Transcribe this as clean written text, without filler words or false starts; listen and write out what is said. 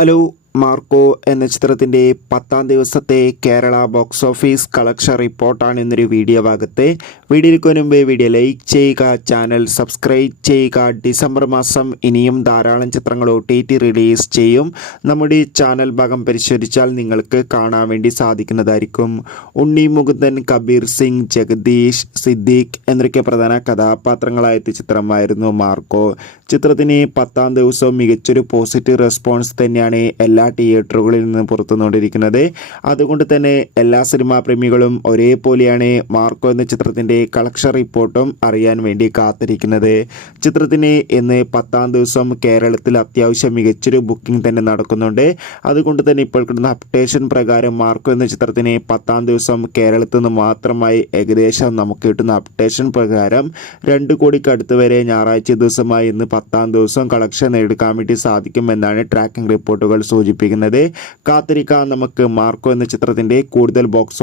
Hello. Marco എന്ന ചിത്രത്തിൻ്റെ 10-ാം ദിവസത്തെ കേരള ബോക്സ് ഓഫീസ് കളക്ഷൻ റിപ്പോർട്ടാണ് ഇന്നൊരു വീഡിയോ ഭാഗത്ത്. വീഡിയോയ്ക്ക് മുൻപ് വീഡിയോ ലൈക്ക് ചെയ്യുക, ചാനൽ സബ്സ്ക്രൈബ് ചെയ്യുക. ഡിസംബർ മാസം ഇനിയും ധാരാളം ചിത്രങ്ങൾ OTT റിലീസ് ചെയ്യും. നമ്മുടെ ചാനൽ ഭാഗം പരിശോധിച്ചാൽ നിങ്ങൾക്ക് കാണാൻ വേണ്ടി സാധിക്കുന്നതായിരിക്കും. ഉണ്ണി മുകുന്ദൻ, കബീർ സിംഗ്, ജഗദീഷ്, സിദ്ദീഖ് എന്നൊക്കെ പ്രധാന കഥാപാത്രങ്ങളായെത്തിയ ചിത്രമായിരുന്നു മാർക്കോ. ചിത്രത്തിന് 10-ാം ദിവസവും മികച്ചൊരു പോസിറ്റീവ് റെസ്പോൺസ് തന്നെയാണ് എല്ലാ തിയേറ്ററുകളിൽ നിന്ന് പുറത്തുകൊണ്ടിരിക്കുന്നത്. അതുകൊണ്ട് തന്നെ എല്ലാ സിനിമാ പ്രേമികളും ഒരേപോലെയാണ് മാർക്കോ എന്ന ചിത്രത്തിൻ്റെ കളക്ഷൻ റിപ്പോർട്ടും അറിയാൻ വേണ്ടി കാത്തിരിക്കുന്നത്. ചിത്രത്തിന് ഇന്ന് 10-ാം ദിവസം കേരളത്തിൽ അത്യാവശ്യം മികച്ചൊരു ബുക്കിംഗ് തന്നെ നടക്കുന്നുണ്ട്. അതുകൊണ്ട് തന്നെ ഇപ്പോൾ കിട്ടുന്ന അപ്ഡേഷൻ പ്രകാരം മാർക്കോ എന്ന ചിത്രത്തിന് 10-ാം ദിവസം കേരളത്തിൽ നിന്ന് മാത്രമായി ഏകദേശം നമുക്ക് കിട്ടുന്ന അപ്ഡേഷൻ പ്രകാരം 2 കോടിക്ക് അടുത്ത് വരെ ഞായറാഴ്ച ദിവസമായി ഇന്ന് 10-ാം ദിവസം കളക്ഷൻ എടുക്കാൻ വേണ്ടി സാധിക്കുമെന്നാണ് ട്രാക്കിംഗ് റിപ്പോർട്ടുകൾ സൂചിപ്പിക്കുന്നത്. കാത്തിരിക്കാം നമുക്ക് മാർക്കോ എന്ന ചിത്രത്തിൻ്റെ കൂടുതൽ ബോക്സ്